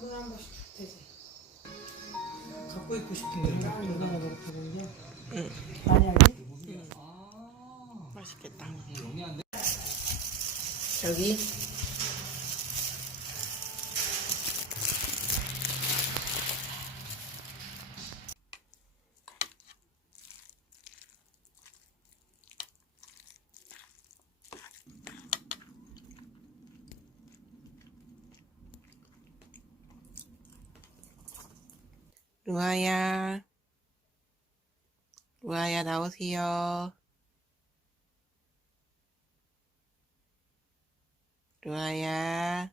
물을 한 번씩 줄 테지. 갖고 있고 싶은 게 내가 너무 부러운데. 응. 많이 알지? 맛있겠다. 여기 루아야, 루아야 나오세요. 루아야.